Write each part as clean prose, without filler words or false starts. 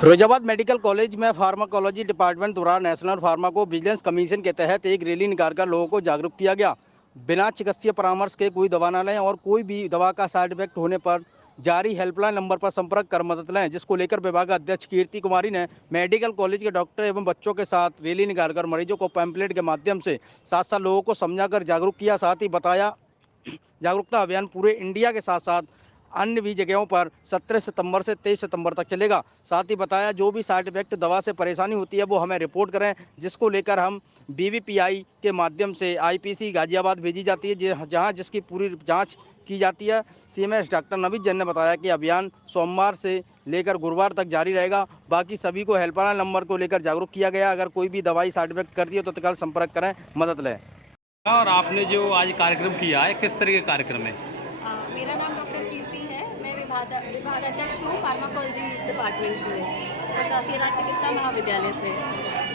Firozabad medical college में pharmacology department द्वारा national pharmaco vigilance commission के तहत एक रैली निकालकर लोगों को जागरूक किया गया। बिना चिकित्सीय परामर्श के कोई दवा न लें और कोई भी दवा का साइड इफेक्ट होने पर जारी हेल्पलाइन नंबर पर संपर्क कर मदद लें, जिसको लेकर विभाग अध्यक्ष कीर्ति कुमारी ने मेडिकल कॉलेज के डॉक्टर एवं बच्चों के साथ रैली निकालकर मरीजों को पैम्पलेट के माध्यम से साथ साथ लोगों को समझाकर जागरूक किया। साथ ही बताया जागरूकता अभियान पूरे इंडिया के साथ साथ अन्य भी जगहों पर 17 सितंबर से 23 सितंबर तक चलेगा। साथ ही बताया जो भी साइड इफेक्ट दवा से परेशानी होती है वो हमें रिपोर्ट करें, जिसको लेकर हम बीवीपीआई के माध्यम से आईपीसी गाजियाबाद भेजी जाती है, जहां जिसकी पूरी जांच की जाती है। सीएमएस डॉक्टर नवीद जैन ने बताया कि अभियान सोमवार से लेकर गुरुवार तक जारी रहेगा। बाकी सभी को हेल्पलाइन नंबर को लेकर जागरूक किया गया। अगर कोई भी दवाई साइड इफेक्ट करती है तो तत्काल संपर्क करें, मदद लें। और आपने जो आज कार्यक्रम किया है, किस तरह के कार्यक्रम है? मेरा नाम डॉक्टर कीर्ति है। मैं विभागाध्यक्ष हूँ फार्माकोलॉजी डिपार्टमेंट में, स्वशासी राज्य चिकित्सा महाविद्यालय से।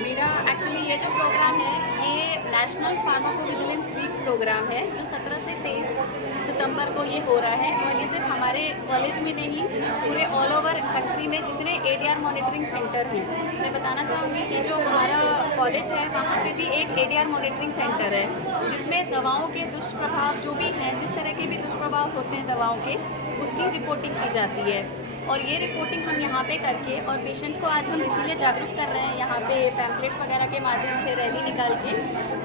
मेरा एक्चुअली ये जो प्रोग्राम है ये नेशनल फार्माकोविजिलेंस वीक प्रोग्राम है, जो 17 से 23 सितंबर को ये हो रहा है। और ये सिर्फ हमारे कॉलेज में नहीं, पूरे ऑल ओवर कंट्री में जितने एडीआर मॉनिटरिंग सेंटर हैं, मैं बताना चाहूँगी कि जो हमारा कॉलेज है वहाँ पे भी एक एडीआर मॉनिटरिंग सेंटर है, जिसमें दवाओं के दुष्प्रभाव जो भी हैं, जिस तरह के भी दुष्प्रभाव होते हैं दवाओं के, उसकी रिपोर्टिंग की जाती है। और ये रिपोर्टिंग हम यहाँ पे करके, और पेशेंट को आज हम इसीलिए जागरूक कर रहे हैं यहाँ पे पैम्पलेट्स वगैरह के माध्यम से रैली निकाल के,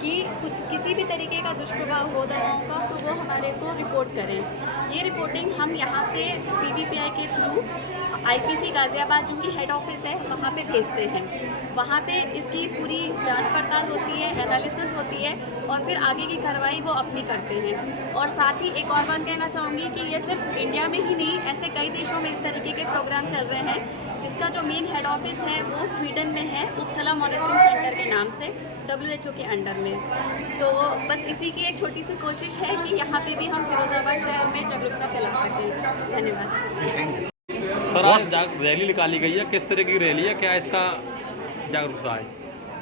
कि किसी भी तरीके का दुष्प्रभाव हो दवाओं का तो वो हमारे को रिपोर्ट करें। ये रिपोर्टिंग हम यहाँ से बीवीपीआई के थ्रू आईपीसी गाजियाबाद जो कि हेड ऑफिस है वहाँ पे भेजते हैं। वहाँ पे इसकी पूरी जांच पड़ताल होती है, एनालिसिस होती है, और फिर आगे की कार्रवाई वो अपनी करते हैं। और साथ ही एक और बात कहना चाहूँगी कि ये सिर्फ इंडिया में ही नहीं, ऐसे कई देशों में इस तरीके के प्रोग्राम चल रहे हैं, जिसका जो मेन हेड ऑफिस है वो स्वीडन में है, उपसला मॉनिटरिंग सेंटर के नाम से, WHO के अंडर में। तो बस इसी की एक छोटी सी कोशिश है कि यहाँ पे भी हम फिरोजाबाद शहर में जागरूकता फैला सकें। धन्यवाद। सर, आज रैली निकाली गई है, किस तरह की रैली है, क्या इसका जागरूकता है?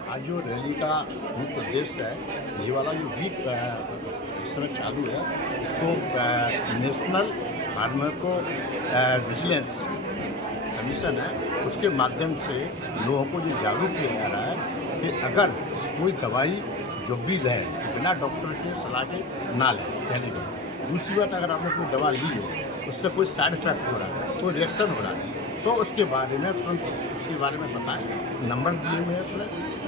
आज जो रैली का मुख्य उद्देश्य है, ये वाला जो वीक इस समय चालू है, इसको नेशनल फार्माको विजिलेंस कमीशन है, उसके माध्यम से लोगों को ये जागरूक किया जा रहा है कि अगर कोई दवाई जो भी है बिना डॉक्टर के सलाह के ना लें, पहली बात। दूसरी बात, अगर आपने कोई दवा ली है उससे कोई साइड इफेक्ट हो रहा है, कोई रिएक्शन हो रहा है, तो उसके बारे में तुरंत उसके बारे में बताएं। नंबर दिए हुए हैं उसमें,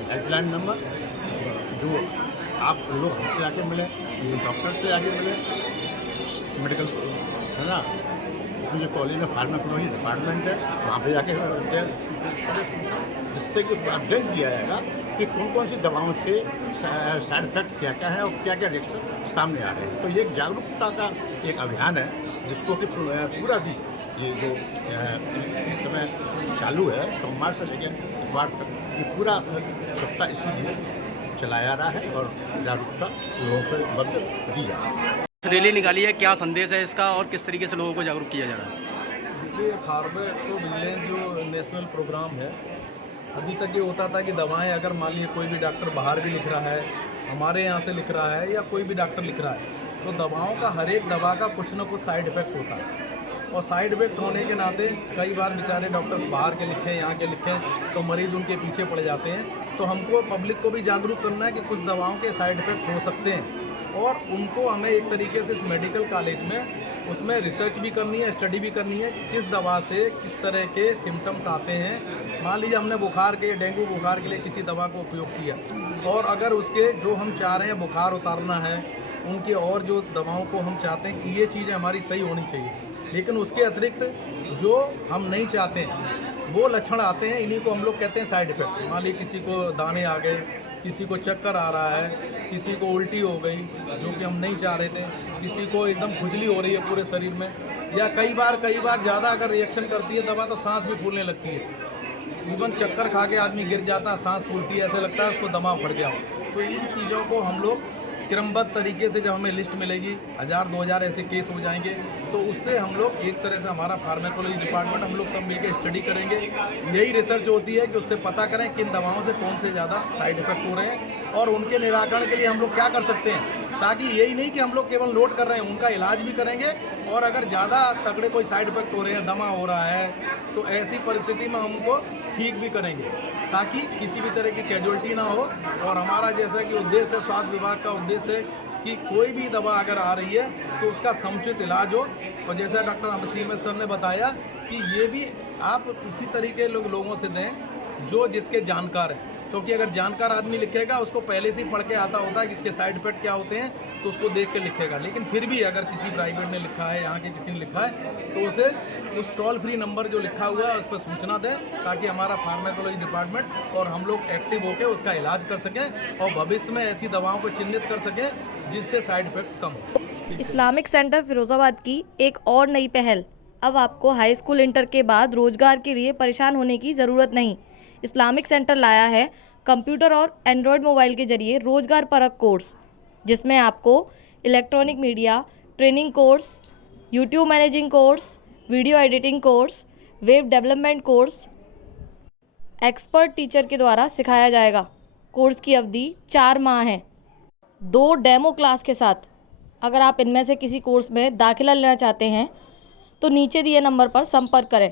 हेल्पलाइन नंबर, जो आप लोग हमसे आके मिले, डॉक्टर से आगे मिले, मेडिकल है ना, जो कॉलेज में फार्माकोलॉजी डिपार्टमेंट है वहाँ पे जाके जिससे कि उसको अध्ययन किया जाएगा कि कौन कौन सी दवाओं से साइड इफेक्ट क्या क्या है और क्या क्या रिएक्शन सामने आ रहे हैं। तो ये एक जागरूकता का एक अभियान है, जिसको कि पूरा भी ये जो इस समय चालू है, सोमवार से लेकर बुधवार तक, ये पूरा सप्ताह इसीलिए चलाया जा रहा है और जागरूकता लोगों को बंद दी जा रही है। रैली निकाली है, क्या संदेश है इसका और किस तरीके से लोगों को जागरूक किया जा रहा है? देखिए, फार्माकोविजिलेंस जो नेशनल प्रोग्राम है, अभी तक ये होता था कि दवाएं अगर मान लीजिए कोई भी डॉक्टर बाहर भी लिख रहा है, हमारे यहाँ से लिख रहा है, या कोई भी डॉक्टर लिख रहा है, तो दवाओं का हर एक दवा का कुछ ना कुछ साइड इफेक्ट होता है। और साइड इफेक्ट होने के नाते कई बार बेचारे डॉक्टर्स बाहर के लिखें, यहाँ के लिखें, तो मरीज़ उनके पीछे पड़ जाते हैं। तो हमको पब्लिक को भी जागरूक करना है कि कुछ दवाओं के साइड इफेक्ट हो सकते हैं, और उनको हमें एक तरीके से इस मेडिकल कॉलेज में उसमें रिसर्च भी करनी है, स्टडी भी करनी है, किस दवा से किस तरह के सिम्टम्स आते हैं। मान लीजिए हमने बुखार के, डेंगू बुखार के लिए किसी दवा को उपयोग किया, और अगर उसके जो हम चाह रहे हैं बुखार उतारना है, उनके और जो दवाओं को हम चाहते हैं कि ये चीज़ें हमारी सही होनी चाहिए, लेकिन उसके अतिरिक्त जो हम नहीं चाहते हैं वो लक्षण आते हैं, इन्हीं को हम लोग कहते हैं साइड इफेक्ट। मान लीजिए किसी को दाने आ गए, किसी को चक्कर आ रहा है, किसी को उल्टी हो गई जो कि हम नहीं चाह रहे थे, किसी को एकदम खुजली हो रही है पूरे शरीर में, या कई बार ज़्यादा अगर रिएक्शन करती है दवा तो सांस भी फूलने लगती है। इवन चक्कर खा के आदमी गिर जाता है, सांस फूलती है, ऐसा लगता है उसको दमा फट गया हो। तो इन चीज़ों को हम लोग क्रमबद्ध तरीके से जब हमें लिस्ट मिलेगी, 1000-2000 ऐसे केस हो जाएंगे, तो उससे हम लोग एक तरह से हमारा फार्माकोलॉजी डिपार्टमेंट हम लोग सब मिलकर स्टडी करेंगे। यही रिसर्च होती है कि उससे पता करें किन दवाओं से कौन से ज़्यादा साइड इफेक्ट हो रहे हैं और उनके निराकरण के लिए हम लोग क्या कर सकते हैं। ताकि यही नहीं कि हम लोग केवल नोट कर रहे हैं, उनका इलाज भी करेंगे। और अगर ज़्यादा तगड़े कोई साइड इफेक्ट हो रहे हैं, दमा हो रहा है, तो ऐसी परिस्थिति में हम उनको ठीक भी करेंगे ताकि किसी भी तरह की कैजुअल्टी ना हो। और हमारा जैसा कि उद्देश्य है, स्वास्थ्य विभाग का उद्देश्य है कि कोई भी दवा अगर आ रही है तो उसका समुचित इलाज हो। और जैसा डॉक्टर CMS सर ने बताया कि ये भी आप उसी तरीके लोगों से दें जो जिसके जानकार हैं, क्योंकि अगर जानकार आदमी लिखेगा उसको पहले से ही पढ़ के आता होता है कि इसके साइड इफेक्ट क्या होते हैं, तो उसको देख के लिखेगा। लेकिन फिर भी अगर किसी प्राइवेट ने लिखा है, यहाँ के किसी ने लिखा है, तो उसे उस टोल फ्री नंबर जो लिखा हुआ है उस पर सूचना दें ताकि हमारा फार्माकोलॉजी डिपार्टमेंट और हम लोग एक्टिव होकर उसका इलाज कर सकें और भविष्य में ऐसी दवाओं को चिन्हित कर सकें जिससे साइड इफेक्ट कम हो। इस्लामिक सेंटर फिरोजाबाद की एक और नई पहल। अब आपको हाई स्कूल इंटर के बाद रोजगार के लिए परेशान होने की ज़रूरत नहीं। इस्लामिक सेंटर लाया है कंप्यूटर और एंड्रॉयड मोबाइल के जरिए रोजगार परक कोर्स, जिसमें आपको electronic media training course, YouTube managing course, video editing course, web development course expert teacher के द्वारा सिखाया जाएगा। कोर्स की अवधि 4 माह है, 2 डेमो क्लास के साथ। अगर आप इनमें से किसी कोर्स में दाखिला लेना चाहते हैं तो नीचे दिए नंबर पर संपर्क करें।